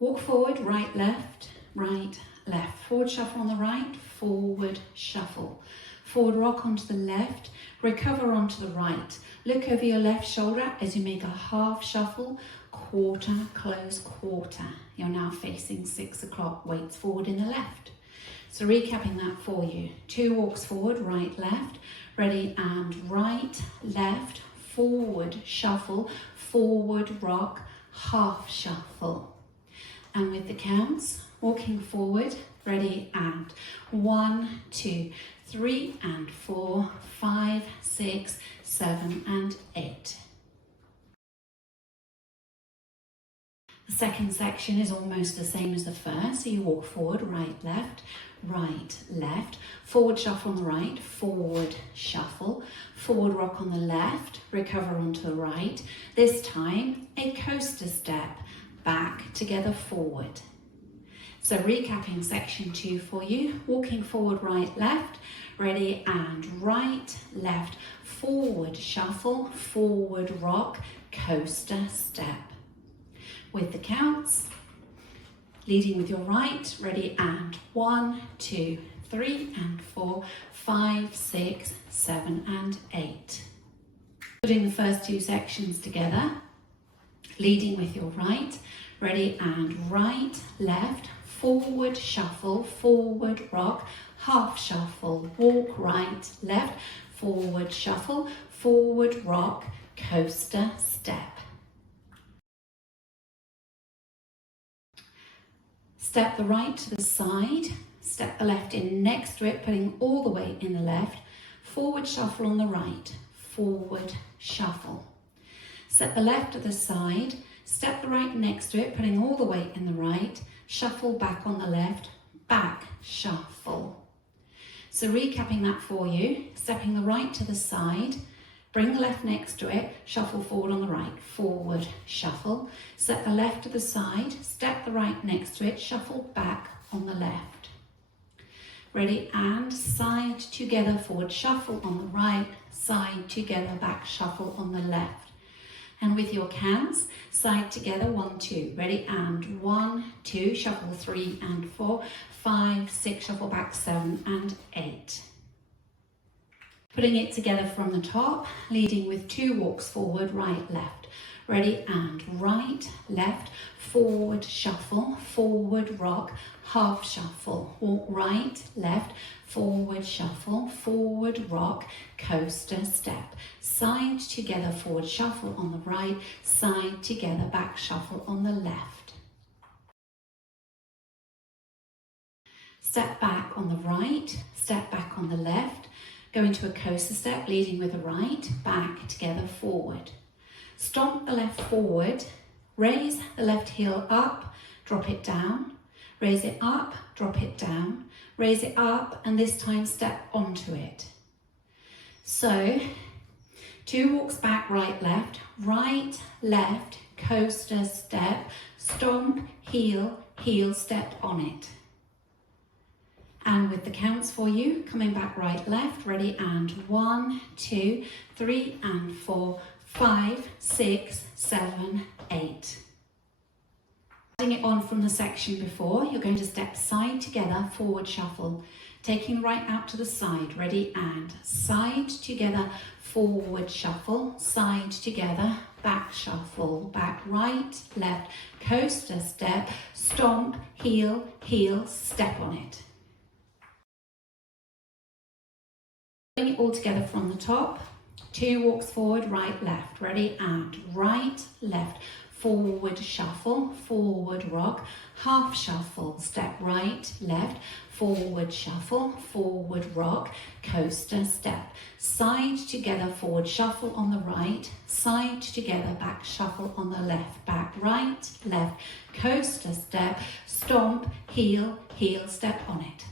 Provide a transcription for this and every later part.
Walk forward, right, left, forward shuffle on the right, forward shuffle. Forward rock onto the left, recover onto the right. Look over your left shoulder as you make a half shuffle, quarter, close, quarter. You're now facing 6 o'clock, weights forward in the left. So recapping that for you. 2 walks forward, right, left, ready, and right, left, forward shuffle, forward rock, half shuffle. And with the counts, walking forward, ready, and 1, 2, 3 and 4, 5, 6, 7 and 8. The second section is almost the same as the first, so you walk forward, right, left, forward shuffle on the right, forward shuffle, forward rock on the left, recover onto the right. This time, a coaster step, back, together, forward. So recapping section 2 for you, walking forward, right, left, ready, and right, left, forward shuffle, forward rock, coaster step. With the counts, leading with your right, ready, and 1, 2, 3 and 4, 5, 6, 7 and 8. Putting the first 2 sections together, leading with your right, ready, and right, left, forward shuffle, forward rock, half shuffle, walk right, left, forward shuffle, forward rock, coaster step. Step the right to the side, step the left in next to it, putting all the weight in the left, forward shuffle on the right, forward shuffle. Step the left to the side, step the right next to it, putting all the weight in the right, shuffle back on the left, back shuffle. So recapping that for you, stepping the right to the side, bring the left next to it, shuffle forward on the right, forward shuffle. Step the left to the side, step the right next to it, shuffle back on the left. Ready, and side together, forward shuffle on the right, side together, back shuffle on the left. And with your counts, side together, 1, 2, ready, and 1, 2, shuffle 3 and 4, 5, 6, shuffle back 7 and 8. Putting it together from the top, leading with 2 walks forward, right, left, ready, and right, left, forward shuffle, forward rock, half shuffle, walk right, left, forward shuffle, forward rock, coaster step, side together, forward shuffle on the right, side together, back shuffle on the left. Step back on the right, step back on the left, go into a coaster step, leading with the right, back together, forward. Stomp the left forward, raise the left heel up, drop it down, raise it up, drop it down, raise it up, and this time step onto it. So 2 walks back, right, left, coaster step, stomp, heel, heel, step on it. And with the counts for you, coming back, right, left, ready, and 1, 2, 3 and 4, 5, 6, 7, 8. Adding it on from the section before, you're going to step side together, forward shuffle, taking right out to the side, ready, and side together, forward shuffle, side together, back shuffle, back right, left, coaster step, stomp, heel, heel, step on it. Bring it all together from the top, 2 walks forward, right, left, ready, and right, left, forward shuffle, forward rock, half shuffle, step right, left, forward shuffle, forward rock, coaster step, side together, forward shuffle on the right, side together, back shuffle on the left, back right, left, coaster step, stomp, heel, heel, step on it.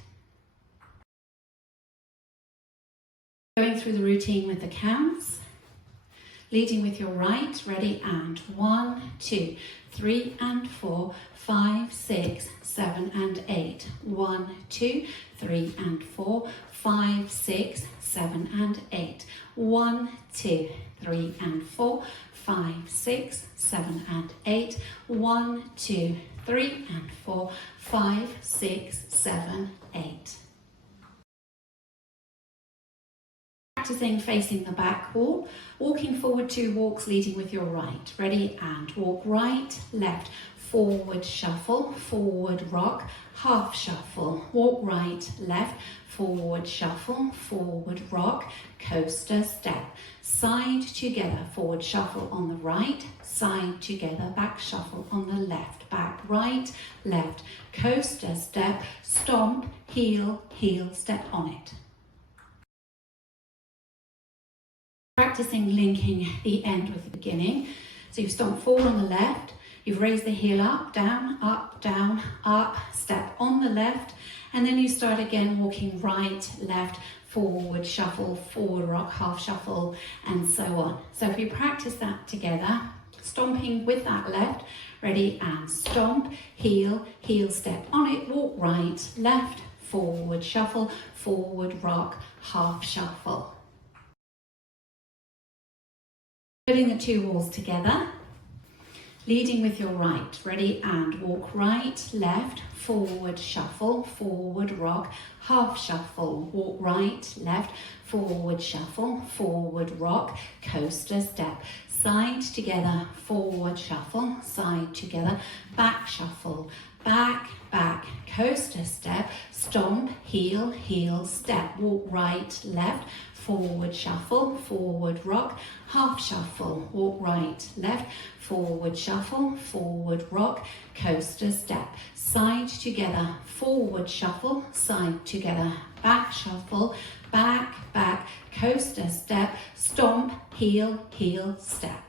Going through the routine with the counts, Leading with your right, ready, and 1, 2, 3 and 4, 5, 6, 7 and 8. 1, 2, 3 and 4, 5, 6, 7 and 8. 1, 2, 3 and 4, 5, 6, 7 and 8. 1, 2, 3 and 4, 5, 6, 7, 8. Practicing facing the back wall, walking forward 2 walks, leading with your right. Ready, and walk right, left, forward shuffle, forward rock, half shuffle, walk right, left, forward shuffle, forward rock, coaster step, side together, forward shuffle on the right, side together, back shuffle on the left, back right, left, coaster step, stomp, heel, heel step on it. Practicing linking the end with the beginning. So you stomp forward on the left, you've raised the heel up, down, up, step on the left, and then you start again walking right, left, forward shuffle, forward rock, half shuffle, and so on. So if we practice that together, stomping with that left, ready, and stomp, heel, heel step on it, walk right, left, forward shuffle, forward rock, half shuffle. Putting the 2 walls together, leading with your right, ready, and walk right, left, forward shuffle, forward rock, half shuffle, walk right, left, forward shuffle, forward rock, coaster step, side together, forward shuffle, side together, back shuffle, back, back, coaster step, stomp, heel, heel step, walk right, left, forward shuffle, forward rock, half shuffle, walk right, left, forward shuffle, forward rock, coaster step, side together, forward shuffle, side together, back shuffle, back, back, coaster step, stomp, heel, heel step.